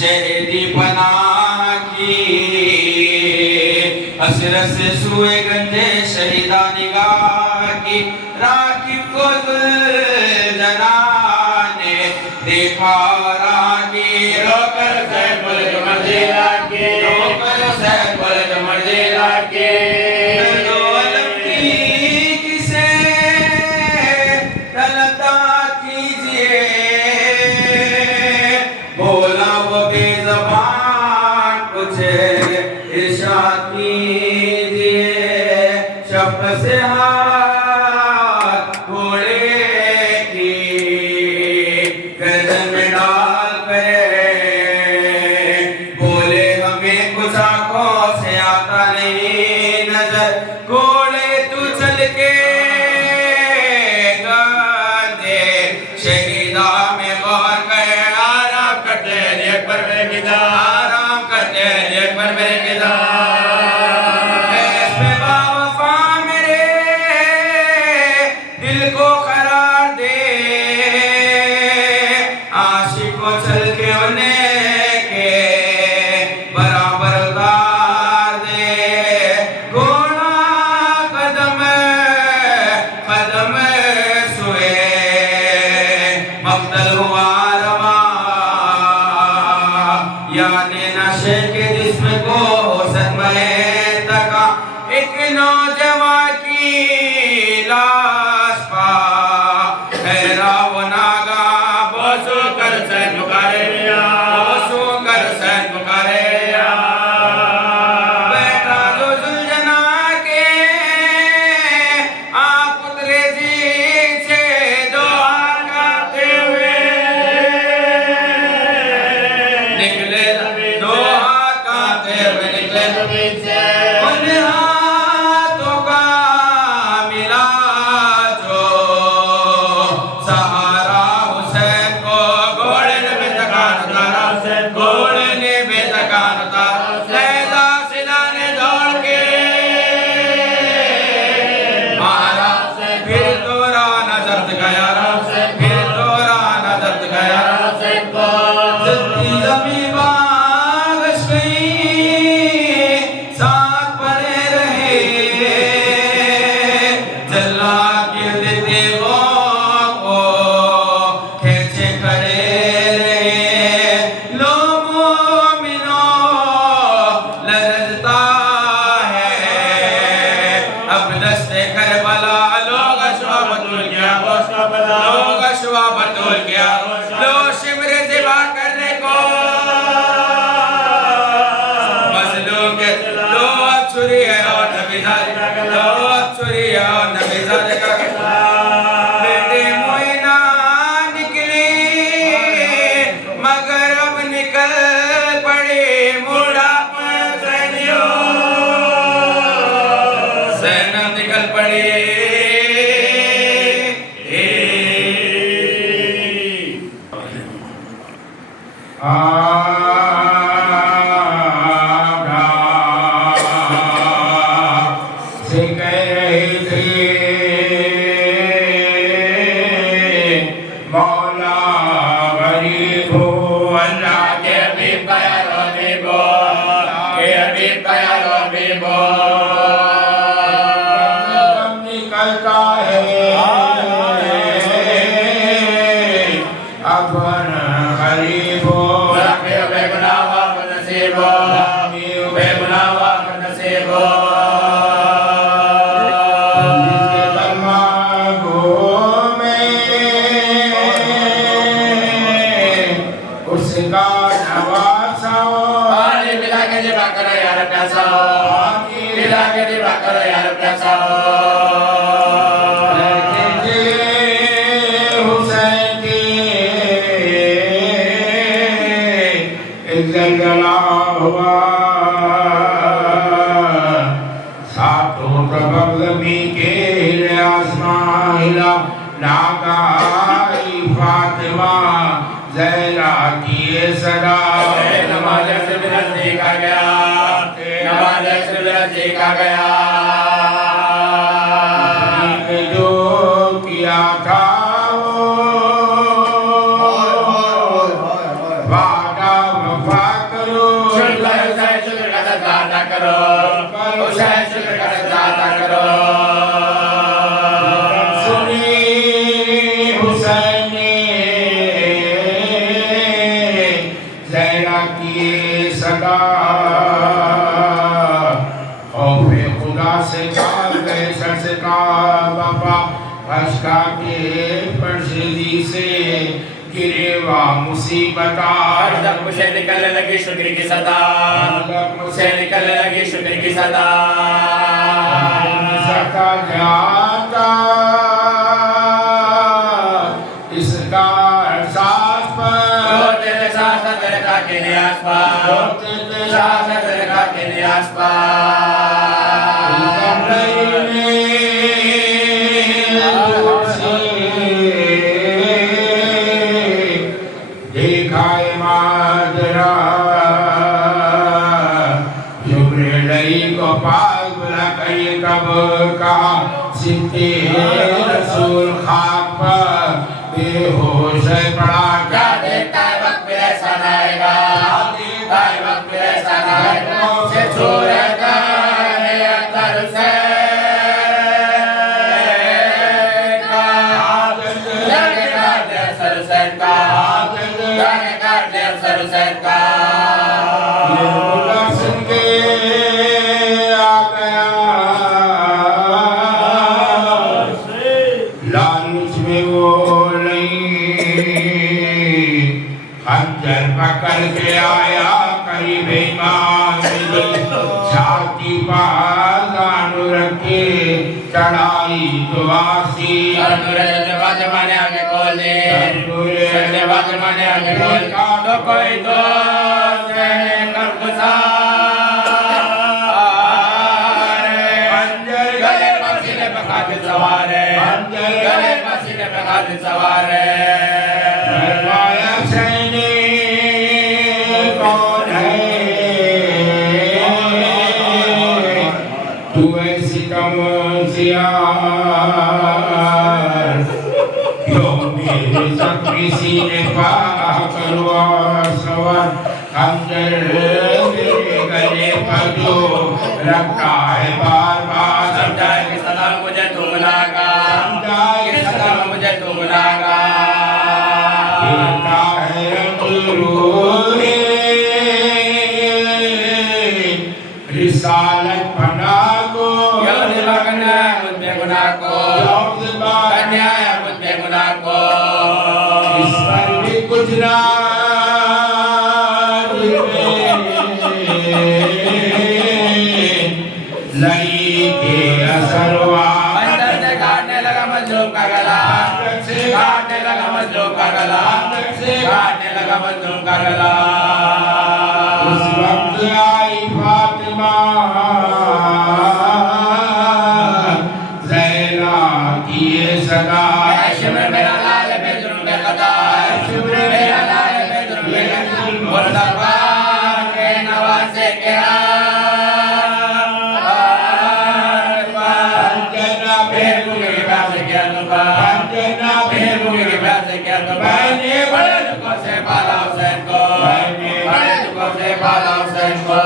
शहीदी पनाह की हसरत से सुए गंजे शहीदा निगाह की राकिब को जना ने देखा रागी रोकर सैफुल मर्जिला के रोकर सैफुल मर्जिला के से हाथ घोड़े की गर्दन में डाल कर बोले हमें कुछ आंखों से आता नहीं नजर घोड़े तू चल के गाते शहीदा में गौर कर आराम करते एक बार मेरे पिता आराम करते एक बार मेरे पिता याने नशे के जिस्म को सदमे तका एक नौजवान की लाश पा हैरा व नागा बोसो कर सैन पुकारे बोसो कर सैन पुकारे बैठा जो जुलजना के आप उतरे जी से दो हाथ करते हुए निकले उन हाथों का मिला जो सहारा हुसैन को घोड़े ने बेतकान उतारा घोड़े ने बेतकान उतारा लैला सिला ने दौड़ के मारा फिर तोरा नजर गया फिर तोरा नजर गया जितनी जमीन लो शिमरे दिवा करने को बस लोग लो छुरी है और नबीज़ाद लो छुरी है और नबीज़ाद का बेटे मोइना निकली मगर अब निकल पड़े मुड़ा पर सैनियों सेना निकल पड़ी फातिमा ज़हरा किए सदा नमाज से नज़दीक आ गया नमाज से नज़दीक आ गया जो किया था वो परशदी से गिरेवा मुसीबता मुझे निकलने लगी शुक्र की सदा मुझे निकलने लगी शुक्र की सदा सका जाता इसका एहसास पर तेरे साथ तेरे का के नियास पर तेरे साथ तेरे का के नियास पर देखाए मादरा जुबरेलई को पास बुला कर कब का सिद्धि रसूल खाक पर बेहोश पड़ा क्या देखता है वक्त फिर ऐसा न आएगा देखता है वक्त फिर ऐसा न आएगा से छोड़े जाने अंदर से जाने काट दे सर से का जाने काट दे सर से का ये बुला सुन के आ गया लालच में वो खंजर पकड़ के आया करीब इमाम छाती पान रखे चढ़ाई दुआसी जमाने आगे खोले जमाने आगे खोल तो कोई दोस्त कर गले पसीने पे खातिर सवार है गले पसीने पे खातिर सवार है सीने पा करवा सवार खंजर मेरे गले पर जो रखता है बार बार समझाए कि सदा मुझे तुम लागा समझाए कि सदा मुझे तुम लागा कहता है गुरु रिसालत पना को यौन बगना मुझे गुनाह को कन्या मुझे गुनाह को इस पर भी कुछ ना लई के असर हुआ अंदर से काटने लगा मजलूम का गला काटने लगा मजलूम का गला काटने लगा मजलूम का गला उस वक्त आई फातिमा ज़ैना किए सदा शिमर मेरा लाल पे जुर्म पे खता शिमर मेरा लाल पे जुर्म पे खता मुस्तफा के नवासे के अंजना पे मुझे प्यास किया तुमका अंजना पे मुझे प्यास किया तुमका मैंने बड़े दुखों से पाला हुसैन को मैंने बड़े दुखों से पाला हुसैन को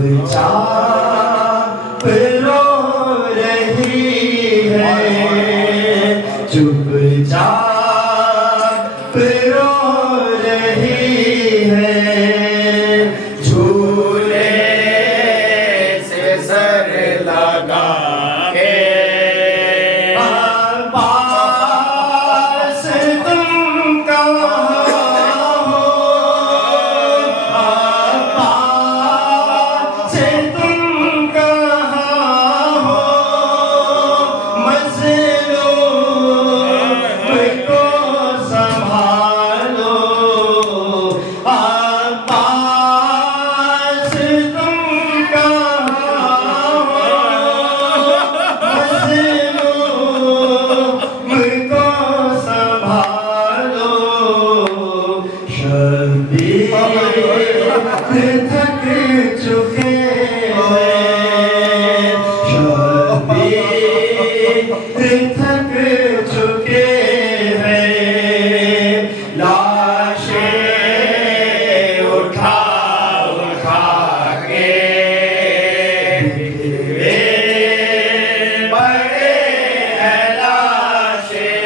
चुपचाप रो रही है, चुपचाप रो रही है, झूले से सर लगा के पास तुम कहाँ हो, पास तुम कहाँ हो, मज़लूम को संभालो, पास तुम कहाँ हो, मज़लूम को संभालो, शबीर थक चुके हैं, शबीर थक चुके हैं, लाशें उठा उठा के बड़े हैं लाशें,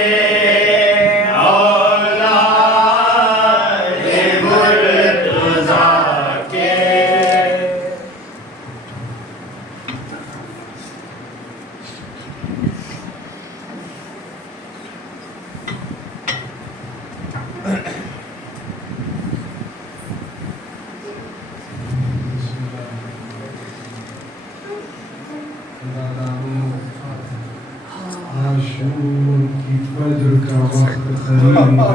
औलाद मुर्तज़ा के। आशूर की फज्र का वक्त करीब है।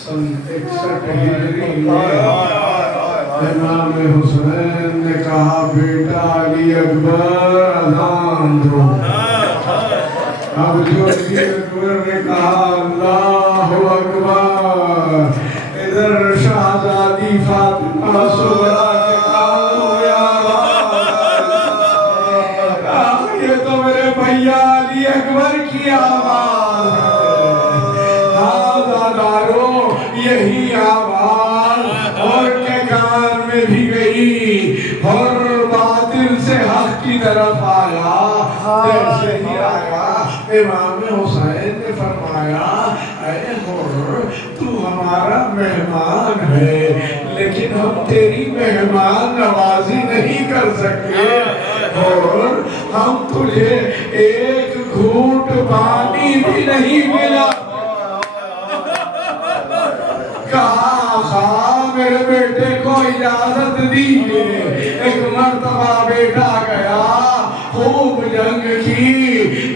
सन 61 हिजरी में इमाम हुसैन ने कहा, बेटा अली अकबर अज़ान दो। अब जो अली अकबर ने कहा अल्लाहु अकबर, इधर शहजादी फातिमा सुगरा के कानों में आवाज़, ये तो मेरे भैया अली अकबर की आवाज़ है। हाज़ादारो यही आवाज़ और के कान में भी गई और बातिल से हक की तरफ आया। जैसे ही आया इमाम हुसैन ने फरमाया, ऐ हुर, तू हमारा मेहमान है, लेकिन हम तेरी मेहमान नवाजी नहीं कर सकते, और हम तुझे एक घूंट पानी भी नहीं मिला। कहा मेरे बेटे को इजाजत दीजिए। एक मर्तबा बेटा गया, खूब जंग की,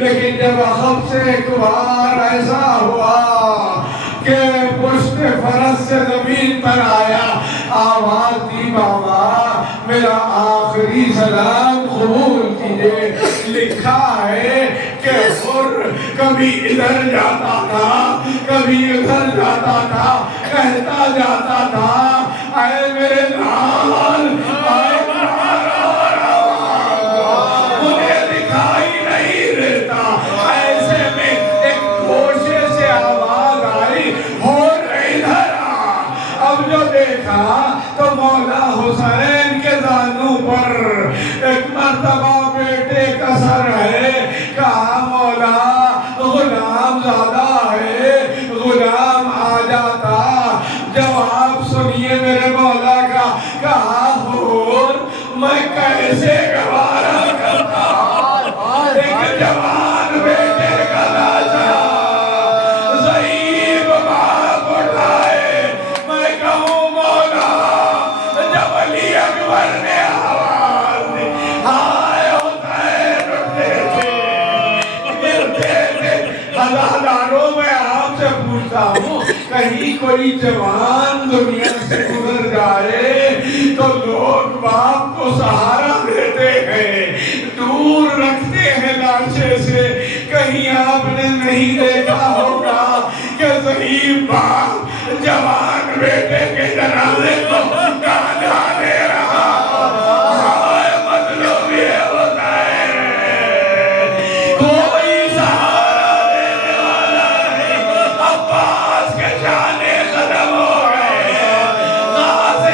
लेकिन जब अखब से एक बार ऐसा हुआ कि पुष्ट फरस से जमीन पर आया, आवाज दी, बाबा मेरा आखिरी सलाम कबूल कीजिए। लिखा है कि हुर कभी इधर जाता था, कभी उधर जाता था, कहता जाता था, ऐ मेरे लाल, मुझे दिखाई नहीं देता। ऐसे में एक गोशे से आवाज आई, हुर इधर आ। अब जो देखा तो मौला हुसैन के दानू पर एक मर्तबा बेटे का सर है। कहा मौला गुलाम ज़्यादा है, गुलाम आ जाता। जवाब सुनिए मेरे मौला का। कहा हुर, मैं कैसे गवारा करता एक जवान बेटे का लाशा ज़ईफ़ बाप उठाए। मैं कहूँ मौला, जब अली अकबर ने आवाज दी, हाय हुसैन उठते थे, गिरते थे। हज़ारों में आपसे पूछता हूँ, कहीं कोई जवान दुनिया से गुजर जाए तो लोग बाप को सहारा देते हैं, दूर रखते हैं लाशे से। कहीं आपने नहीं देखा होगा कि ज़ईफ़ बाप जवान बेटे के जनाजे को गाना दे रहा। हाय मतलब ये होता है, कोई सहारा देने वाला नहीं। अब्बास के जाने खत्म हो गए, गाज़ी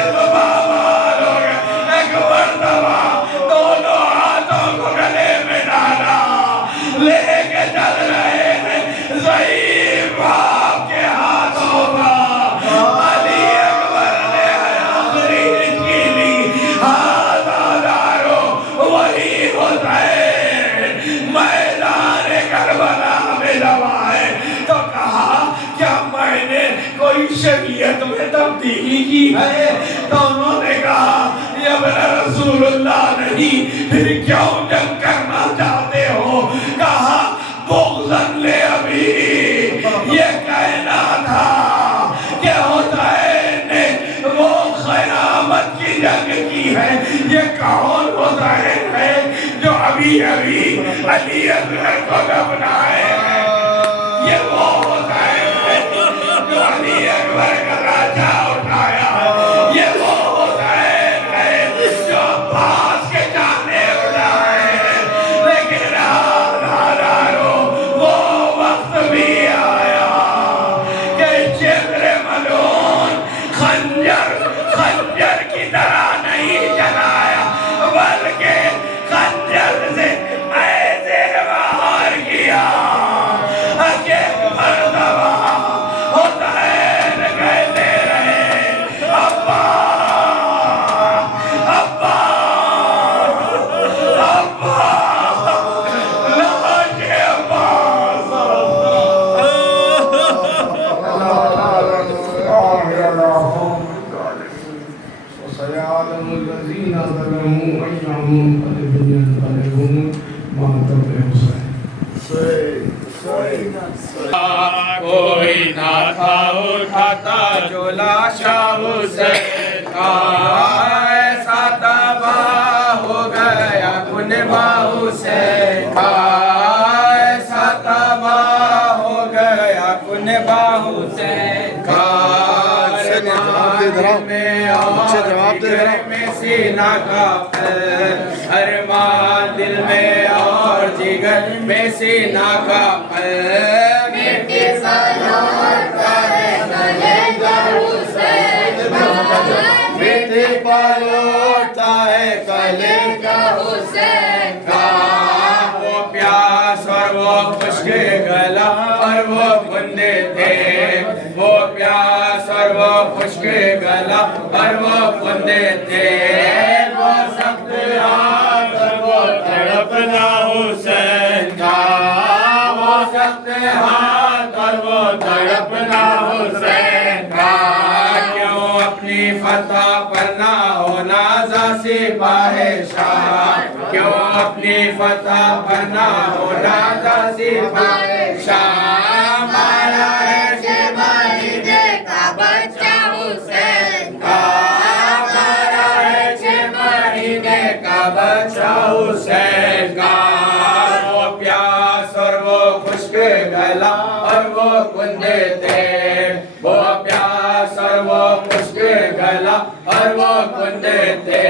तुम्हें तब्दीली की है। तो उन्होंने कहा ये मेरा रसूलुल्लाह नहीं, फिर क्यों जंग करना चाहते हो? कहा बुग़्ज़न ले अभी, ये कहना था कि हुसैन ने वो क़यामत की जंग की है। ये कौन हुसैन है जो अभी अभी अली असगर को दफनाए हैं? ये वो हुसैन है जो अली अकबर का राजा उठाया। ये वो हुसैन है जो अब्बास के जाने उठाए हैं। लेकिन हारो वो वक्त भी आया कि जिब्र मलून खंजर की तरह नहीं चलाया, बल्कि खंजर से ऐसे बाहर किया कि मर्तबा हुसैन कहते रहे अब्बा अब्बा अब्बा, लाजे अब्बास। कोई ना था उठाता जो लाशा हुसैन का, ऐसा तबाह हो गया कुनबा हुसैन का, ऐसा तबाह हो गया कुनबा हुसैन का। जवाब दे में सीना का अरमान दिल में और जिगर में सीना का मिट्टी सा लौटता है कलेजा हुसैन का, मिट्टी पर लौटता है कलेजा हुसैन का। वो प्यास और वो खुश्क गला और वो बंदे थे, वो प्यास और वो खुश्क गला और वो बंदे थे। वो सख्त हाथ और वो तड़पना हुसैन का, वो सख्त हाथ और वो तड़पना हुसैन का। क्यों अपनी फतह पर ना हो नाज़ा सिपाहे शाह, क्यों अपनी फतह पर ना हो नाज़ा सिपाहे शाह। मारा है महीने का बच्चा हुसैन का, मारा है 6 महीने का बच्चा हुसैन का। वो प्यास और वो खुश्क गला और वो कुंदे थे, वो प्यास और वो खुश्क गला और वो कुंदे थे।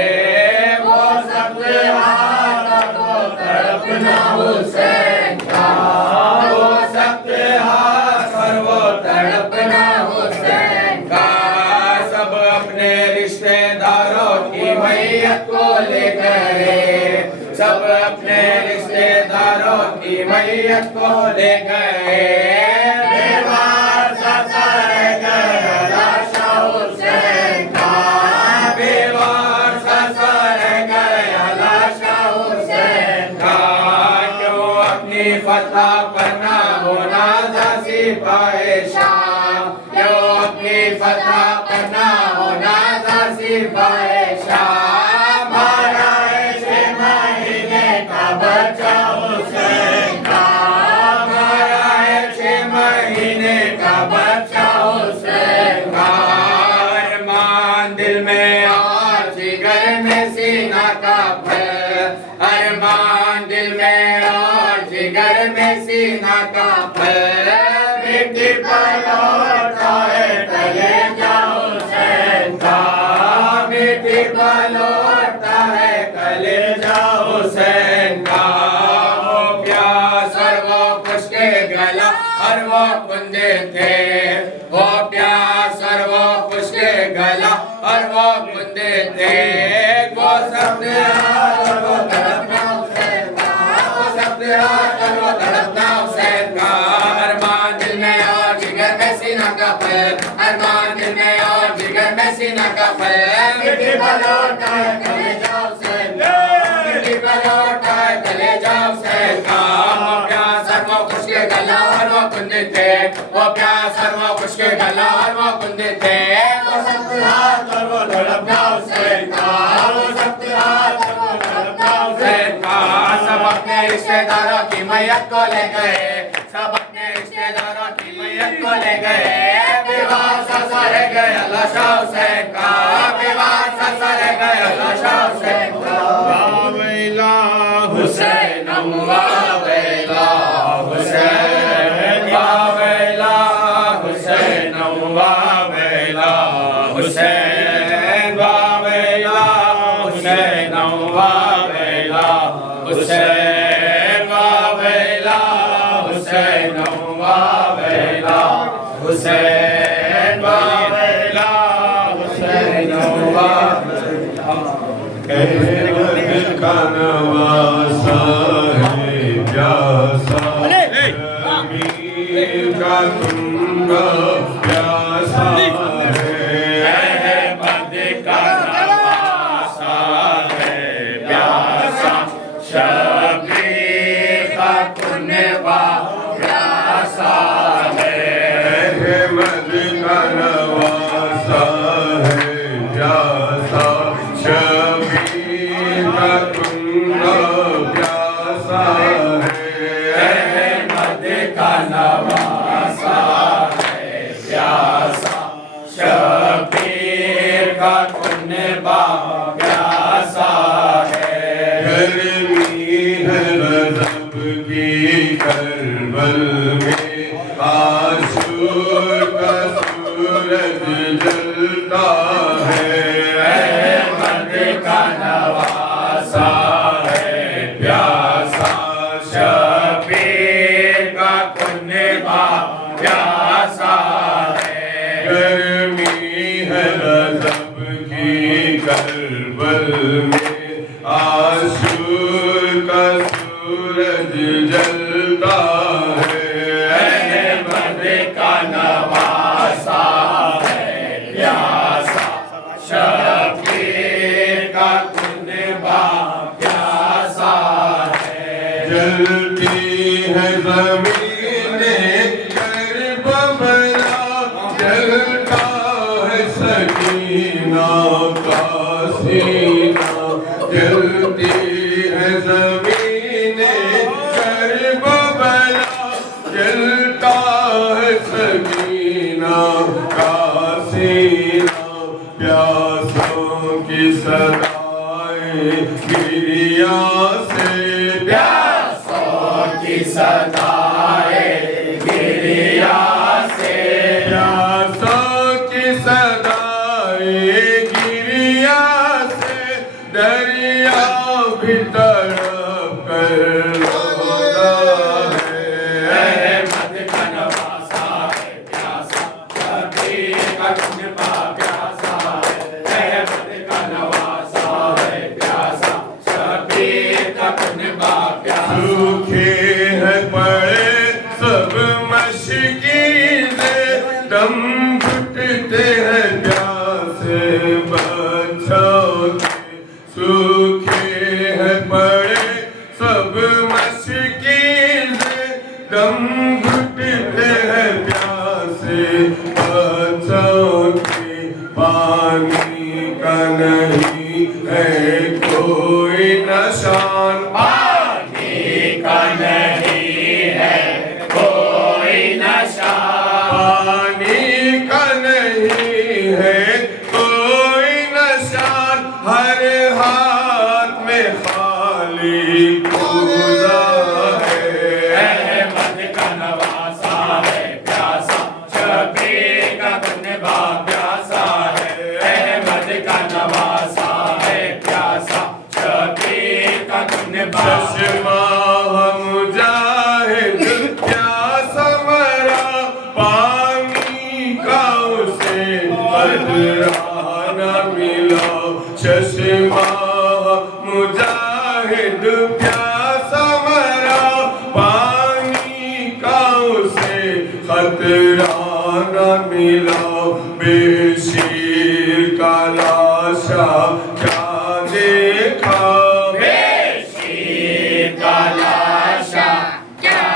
वो सबसे हाथ और वो तड़पना हुसैन का, वो सबसे हाथ और वो तड़पना हुसैन का। सब अपने रिश्तेदारों की मैयत को ले गए, सब अपने रिश्तेदारों की मैयत को ले गए। बेवार सा रह गया लाशा हुसैन का, बेवार सा रह गया लाशा हुसैन का। क्यों अपनी फतह पर ना हो नाज़ा सिपाहे शाह, क्यों अपनी फतह पर ना हो नाज़ा सिपाहे शाह। मारा है 6 महीने का बच्चा हुसैन का, मारा है 6 महीने का बच्चा हुसैन का। अरमान दिल में और जिगर में सीना का फल, अरमान दिल में और जिगर में सीना का फल। मिट्टी पर लौटता है कलेजा हुसैन का, मिट्टी पर लौटता है कलेजा हुसैन का। वो प्यास और वो खुश्क गला और वो कुंदे थे, वो प्यास और वो खुश्क गला और वो कुंदे थे। वो सबसे हाथ और वो तड़पना हुसैन का, वो सबसे हाथ और वो तड़पना हुसैन का। अरमान दिल में और जिगर में सीना का फल, अरमान दिल में और जिगर में सीना का फल। मिट्टी पर लौटता है कलेजा हुसैन का, मिट्टी पर लौटता है कलेजा हुसैन का। वो प्यास और वो खुश्क गला और वो कुंदे थे, वो प्यास और वो खुश्क गला और वो कुंदित थे, वो सख्त हाथ और वो ढोलक था हुसैन का, वो सख्त हाथ और वो ढोलक था हुसैन का। सब अपने रिश्तेदारों की मैयत को ले गए, सब अपने रिश्तेदारों की मैयत को ले गए, विवाह सा सारे गए लाशा हुसैन का, विवाह सा सारे गए लाशा हुसैन का। वावेला हुसैन वावेला हुसैन वावेला हुसैन वावेला हुसैन वावेला हुसैन वावेला हुसैन वावेला हुसैन वावेला हुसैन वावेला हुसैन वावेला। का नवासा है प्यासा, अमीर का तुमका प्यासा है, अहमद का नवासा है प्यासा, शबीर का कुनवा प्यासा है, अहमद का नवासा है प्यासा, शबीर का तुमका प्यासा है, अहमद का नवासा है प्यासा, शबीर का कुनवा प्यासा है। गर्मी है गज़ब की करबल में, आशूर का सूरज जलता है, अहमद का नवासा है प्यासा, शबीर का कुनवा प्यासा है। गर्मी है गज़ब की करबल में, आशूर का सूरज जलता है, अहमद का नवासा है प्यासा, शबीर का कुनवा प्यासा है। जलती है ज़मीनें करबला, जलता है सकीना का सीना, जलती है ज़मीनें करबला, जलता है सकीना का सीना, प्यासों की सदाएं गिरिया से, प्यासों की सदाए गिरिया से, प्यासों की सदाएं गिरिया से, दरिया भी तड़प कर रोता है, अहमद का नवासा है प्यासा, शबीर का कुनवा प्यासा है, अहमद का नवासा है प्यासा, शबीर का कुनवा प्यासा। सूखे हैं पड़े सब मशकीले, दम घुटते हैं प्यासे बच्चों के, सूखे हैं पड़े सब मशकीले, दम घुटते हैं प्यासे बच्चों के, पानी का नहीं है कोई निशान, पानी का नहीं है कोई नशा, पानी का नहीं है कोई निशान, हर हाथ में खाली पूजा है, अहमद का नवासा है प्यासा, शबीर का कुनवा प्यासा है, अहमद का नवासा है प्यासा, शबीर का कुनवा। चश्मा मुजाहिद प्यासा मरा, पानी का उसे कदराना मिला, चश्मा मुजाहिद प्यासा मरा, पानी का उसे खतरा न मिला, बेशीर का लाशा क्या देखा, बेशीर का लाशा क्या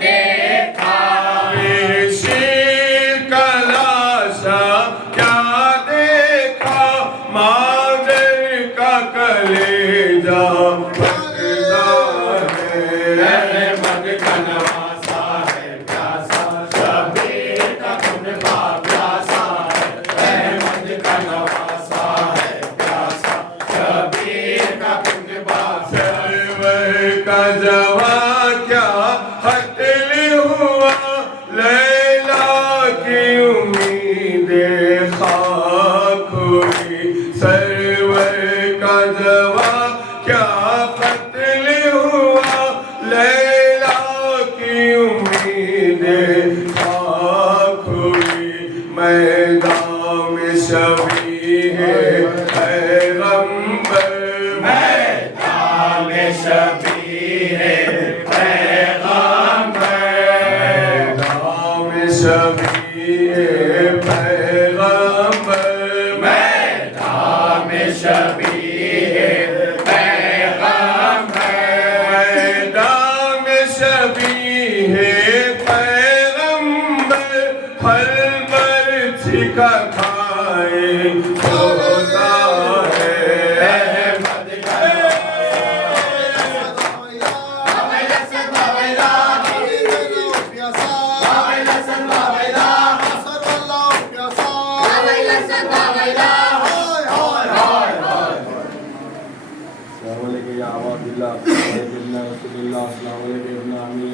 देखा, बेशीर क्या कत्ल हुआ लैला की उम्मीदें खाक हुई सरवर का जवा क्या कत्ल हुआ लैला की उम्मीदें खाक हुई मैदान में शबीह पैगंबर मैदान में शबीह पैगंबर मैदान में शबीह पैगंबर मैदान में शबीह पैगंबर मैदान में शबीह पैगंबर फल मर्ची का खाए होता है अहमद का Assalamualaikum ya Abdullah. Assalamualaikum ya Rasulullah. Assalamualaikum ya Amin.